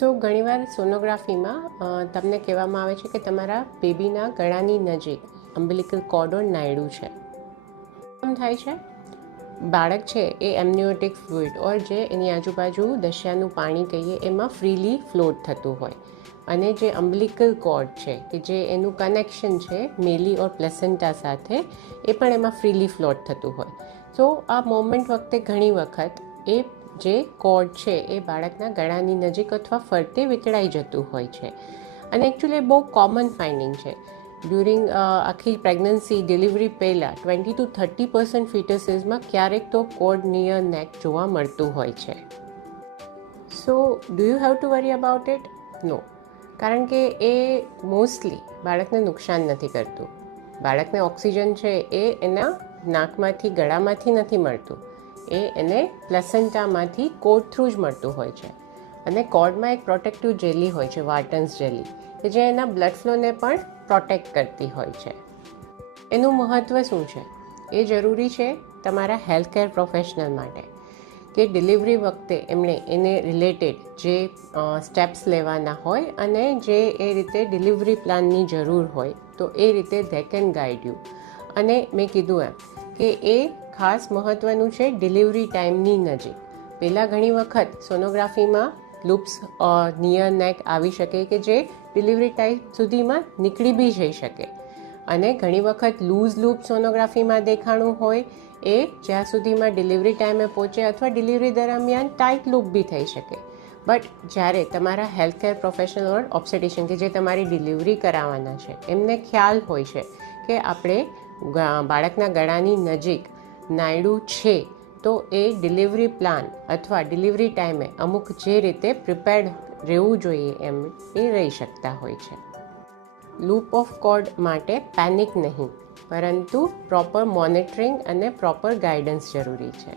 સો ઘણીવાર સોનોગ્રાફીમાં તમને કહેવામાં આવે છે કે તમારા બેબીના ગળાની નજીક અમ્બિલિકલ કોર્ડ ઓર નાયડું છે. કેમ થાય છે? બાળક છે એ એમનિયોટિક ફ્લુઇડ ઓર જે એની આજુબાજુ દશિયાનું પાણી કહીએ એમાં ફ્રીલી ફ્લોટ થતું હોય, અને જે અમ્બિલિકલ કોર્ડ છે કે જે એનું કનેક્શન છે મેલી ઓર પ્લેસેન્ટા સાથે એ પણ એમાં ફ્રીલી ફ્લોટ થતું હોય. તો આ મોમેન્ટ વખતે ઘણી વખત એ જે કોર્ડ છે એ બાળકના ગળાની નજીક અથવા ફરતે વિતળાઈ જતું હોય છે. અને એકચ્યુઅલી બહુ કોમન ફાઇન્ડિંગ છે. ડ્યુરિંગ આખી પ્રેગ્નન્સી ડિલિવરી પહેલાં 20 to 30% ફિટસીસમાં ક્યારેક તો કોર્ડ નિયર નેક જોવા મળતું હોય છે. So do you have to worry about it? No, કારણ કે એ મોસ્ટલી બાળકને નુકસાન નથી કરતું. બાળકને ઓક્સિજન છે એ એના નાકમાંથી ગળામાંથી નથી મળતું, એ એને પ્લેસેન્ટામાંથી કોર્ડ થ્રુ જ મળતું હોય છે. અને કોર્ડમાં એક પ્રોટેક્ટિવ જેલી હોય છે, વાર્ટન્સ જેલી, કે જે એના બ્લડ ફ્લોને પણ પ્રોટેક્ટ કરતી હોય છે. એનું મહત્ત્વ શું છે એ જરૂરી છે તમારા હેલ્થ કેર પ્રોફેશનલ માટે, કે ડિલિવરી વખતે એમણે એને રિલેટેડ જે સ્ટેપ્સ લેવાના હોય અને જે એ રીતે ડિલિવરી પ્લાનની જરૂર હોય તો એ રીતે ધે કેન ગાઈડ યુ. અને મેં કીધું એમ કે એ ખાસ મહત્ત્વનું છે ડિલિવરી ટાઈમની નજીક. પહેલાં ઘણી વખત સોનોગ્રાફીમાં લૂપ્સ નિયર નેક આવી શકે કે જે ડિલિવરી ટાઈમ સુધીમાં નીકળી બી જઈ શકે, અને ઘણી વખત લૂઝ લૂપ સોનોગ્રાફીમાં દેખાણું હોય એ જ્યાં સુધીમાં ડિલિવરી ટાઈમે પહોંચે અથવા ડિલિવરી દરમિયાન ટાઈટ લૂપ બી થઈ શકે. બટ જ્યારે તમારા હેલ્થ કેર પ્રોફેશનલ ઓર ઓબ્સ્ટેટિશિયન કે જે તમારી ડિલિવરી કરાવવાના છે એમને ખ્યાલ હોય છે કે આપણે બાળકના ગળાની નજીક નાયડું છે, તો એ ડિલિવરી પ્લાન અથવા ડિલિવરી ટાઈમે અમુક જે રીતે પ્રિપેર્ડ રહેવું જોઈએ એમ એ રહી શકતા હોય છે. લૂપ ઓફ કોર્ડ માટે પેનિક નહીં, પરંતુ પ્રોપર મોનિટરિંગ અને પ્રોપર ગાઈડન્સ જરૂરી છે.